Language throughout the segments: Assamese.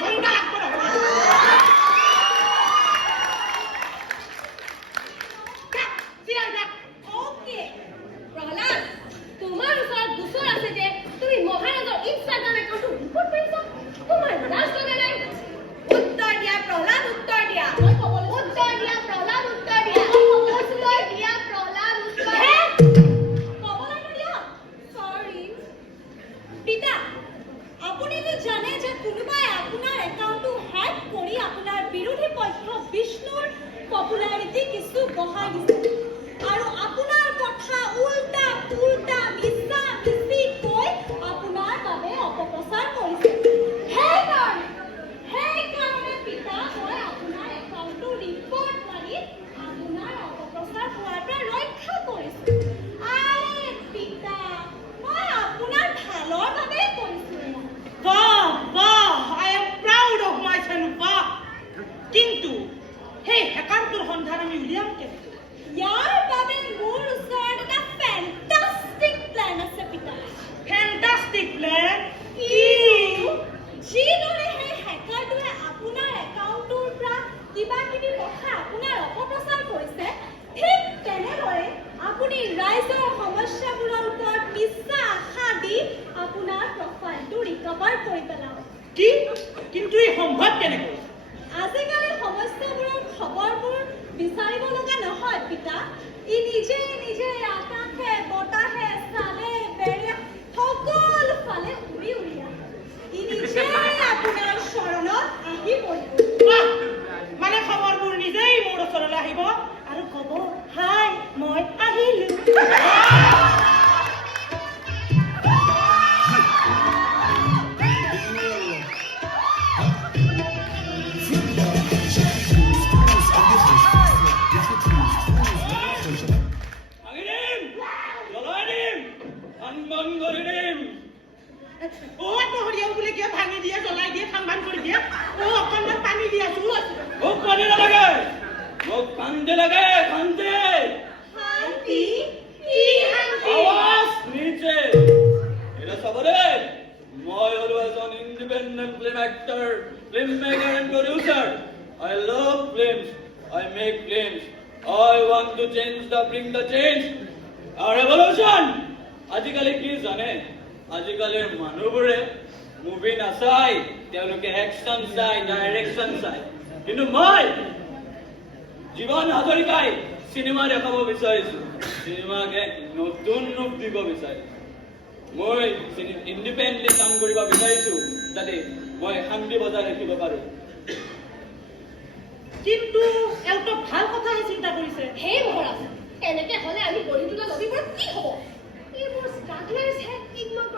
ঘন্টা লাগবে পপুলাৰিটি কিছু বঢ়াই দিছে আৰু আপোনাৰ কথা উল্টা পুল্টা মিছা মিছি কৈ আপোনাৰ বাবে অপপ্ৰচাৰ কৰিছে সেইকাৰণে পিতা মই আপোনাৰ একাউণ্টটো ৰিপৰ্ট মাৰি আপোনাৰ অপপ্ৰচাৰ হোৱাৰ পৰা ৰক্ষা কৰিছোঁ আৰে পিতা মই আপোনাৰ ভালৰ বাবেই কৰিছোঁ I am proud of my son, কিন্তু সেই হেকাৰটোৰ সন্ধান আমি উলিয়াম কেনেকৈ ইয়াৰ বাবে মোৰ ওচৰত এটা ফেণ্টাষ্টিক প্লেন আছে পিতা ফেণ্টাষ্টিক প্লেন যিদৰে সেই হেকাৰটোৱে আপোনাৰ একাউণ্টটোৰ পৰা কিবা কিবি কথা আপোনাৰ অপপ্ৰচাৰ কৰিছে ঠিক তেনেদৰে আপুনি ৰাইজৰ সমস্যাবোৰৰ ওপৰত মিছা আশা দি আপোনাৰ প্ৰফাইলটো ৰিকভাৰ কৰি পেলাওক কিন্তু এই সম্ভৱ কেনেকৈ আজিকালি সমস্যাবোৰৰ খবৰবোৰ বিচাৰিব লগা নহয় পিতা ই নিজে নিজে আকাশে বতাহে চালে বেৰে সকলো ফালে উৰি উৰি আহে ই নিজে আপোনাৰ চৰণত আহি পৰিব মানে খবৰবোৰ নিজেই মোৰ ওচৰলৈ আহিব আৰু ক'ব হাই মই আহিলো ভাঙি দিয়ে জ্বলাই দিয়ে খান কৰি দিয়ে অকণমান পানী দি আছো মোক পানী নালাগে মোক কান্দে লাগে কান্দে শান্তি আৱাজ নিচে এটা চাবৰে মই হলো এজন independent film actor film maker and producer I love films I make films I want to bring the change a revolution আজিকালি কি জানে আজিকালিৰ মানুহবোৰে মুভি নাচাই তেওঁলোকে একশ্যন চাই ডাইৰেকশ্যন চাই কিন্তু মই জীবন হাজৰিকাই চিনেমা দেখাব বিচাৰিছো চিনেমাকে নতুন ৰূপ দিব বিচাৰিছো মই ইণ্ডিপেণ্ডেণ্টলি কাম কৰিব বিচাৰিছো যাতে মই শান্তি বজাই ৰাখিব পাৰো কিন্তু এওঁতো ভাল কথাহে চিন্তা কৰিছে হে মহাৰাজ এনেকে হ'লে আমি গঢ়ি তোলা নদীবোৰত কি হ'ব এইবোৰ ষ্ট্ৰাগলাৰ্ছহে ইগনোৰ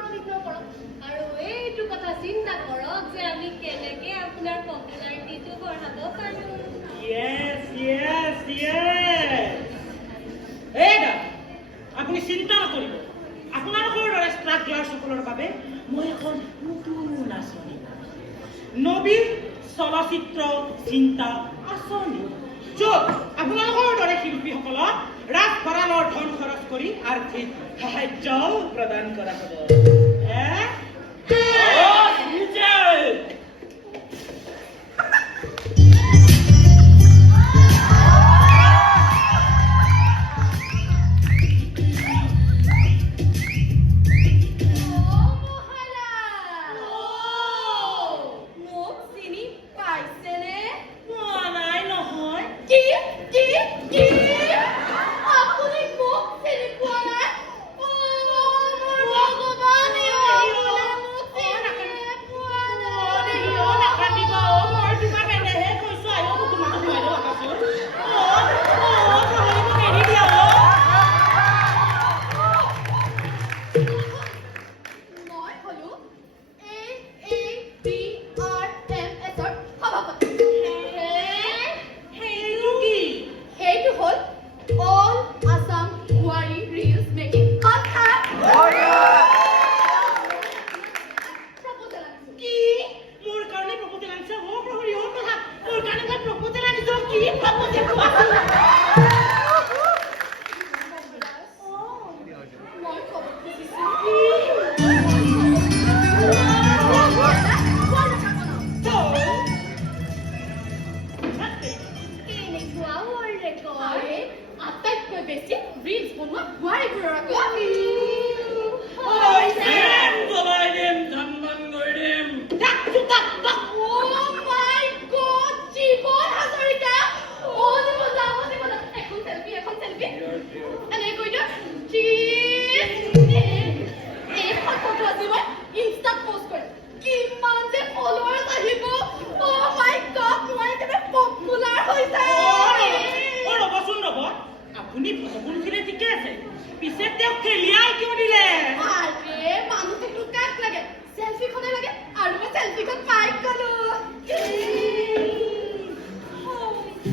কৰক আৰু এইটো কথা চিন্তা কৰক যে আমি কেনেকে আপোনাৰ পপুলাৰিটিটো বঢ়াব পাৰোঁ আপুনি চিন্তা নকৰিব আপোনালোকৰ দৰে ষ্ট্ৰাগলাৰ্ছসকলৰ বাবে মই এখন নতুন আঁচনি নবীন চলচ্চিত্ৰ চিন্তা আঁচনি য'ত আপোনালোকৰ দৰে শিল্পীসকলক ৰাজ ভঁৰালৰ ধন খৰচ কৰি আৰ্থিক সাহায্যও প্ৰদান কৰা হ'ব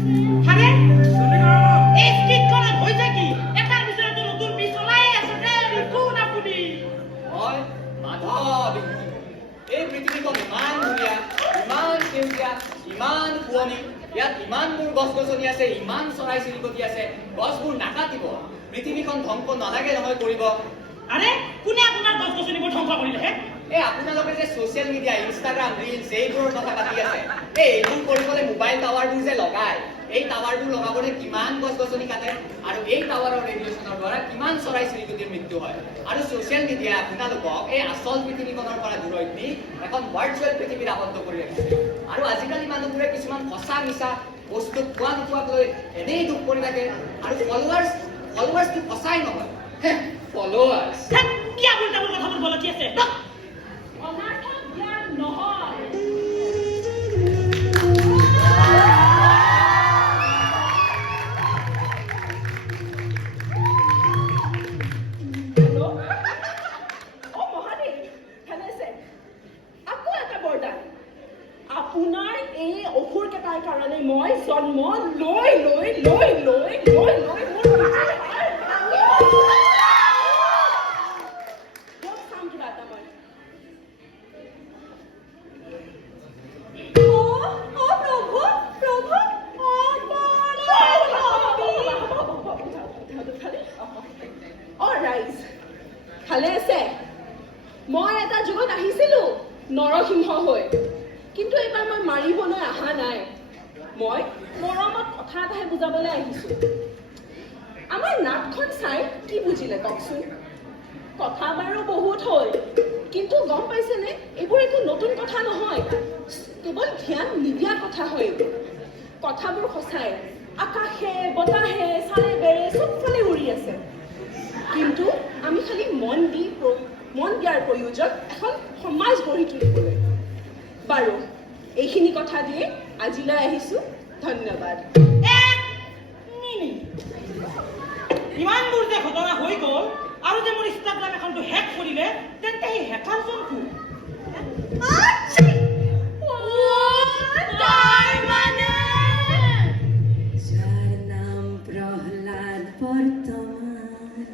আৰে এই স্কিটখনত হৈছে কি এটাৰ পিছত নতুন পিছ ওলাই আছে যে কোন আপুনি মই মাধৱ এই পৃথিৱীখন ইমান ধুনীয়া ইমান সেউজীয়া ইমান শুৱনি ইয়াত ইমানবোৰ গছ গছনি আছে ইমান চৰাই চিৰিকটি আছে গছবোৰ নাকাটিব পৃথিৱীখন ধ্বংস নালাগে নহয় কৰিব আৰে কোনে আপোনাৰ গছ গছনিবোৰ ধ্বংস কৰিলে হে এই আপোনালোকে যে ছ'চিয়েল মিডিয়া ইনষ্টাগ্ৰাম ৰিলছ এইবোৰৰ কথা পাতি আছে এইবোৰ কৰিবলৈ মোবাইল টাৱাৰবোৰ যে লগায় এই টাৱাৰবোৰ লগাবলৈ কিমান গছ গছনি কাটে আৰু এই টাৱাৰৰ ৰেডিয়েশ্যনৰ দ্বাৰা কিমান চৰাই চিৰিকটিৰ মৃত্যু হয় আৰু ছ'চিয়েল মিডিয়াই আপোনালোকক এই আচল পৃথিৱীখনৰ পৰা দূৰৈত নি এখন ভাৰ্চুৱেল পৃথিৱীত আবদ্ধ কৰি ৰাখিছে আৰু আজিকালি মানুহবোৰে কিছুমান সঁচা মিছা বস্তু পোৱা নোপোৱাক এনেই দুখ কৰি থাকে আৰু ফলোৱাৰ্ছটো সঁচাই নহয় ফলোৱাৰ্ছ কি আবুল তাবুল কথাবোৰ বলকি আছে অনাৰ্থক জ্ঞান নহয় আপোনাৰ এই অসুৰ কেইটাৰ কাৰণে মই জন্ম লৈ লৈ লৈ লৈ লৈ লৈ মোৰ চাম কিবা এটা মই ভালে আছে মই এটা যুগত আহিছিলো নৰসিংহ হৈ কিন্তু এইবাৰ মই মাৰিবলৈ অহা নাই মই মৰমত কথা এটাহে বুজাবলৈ আহিছো আমাৰ নাটখন চাই কি বুজিলে কওকচোন কথা বাৰু বহুত হ'ল কিন্তু গম পাইছেনে এইবোৰ একো নতুন কথা নহয় কেৱল ধ্যান নিদিয়া কথা হয় কথাবোৰ সঁচাই আকাশে বতাহে চালে বেৰে চবফালে উৰি আছে কিন্তু আমি খালি মন দিয়াৰ প্ৰয়োজন এখন সমাজ গঢ়ি তুলিবলৈ বাৰু এইখিনি কথা দিয়ে আজিলৈ আহিছো ধন্যবাদ ইমানবোৰ যে ঘটনা হৈ গ'ল আৰু যে মোৰ ইনষ্টাগ্ৰাম একাউণ্টটো হেক কৰিলে তেন্তে সেই হেকাৰজন কোন যাৰ নাম প্ৰহ্লাদ বৰ্তমান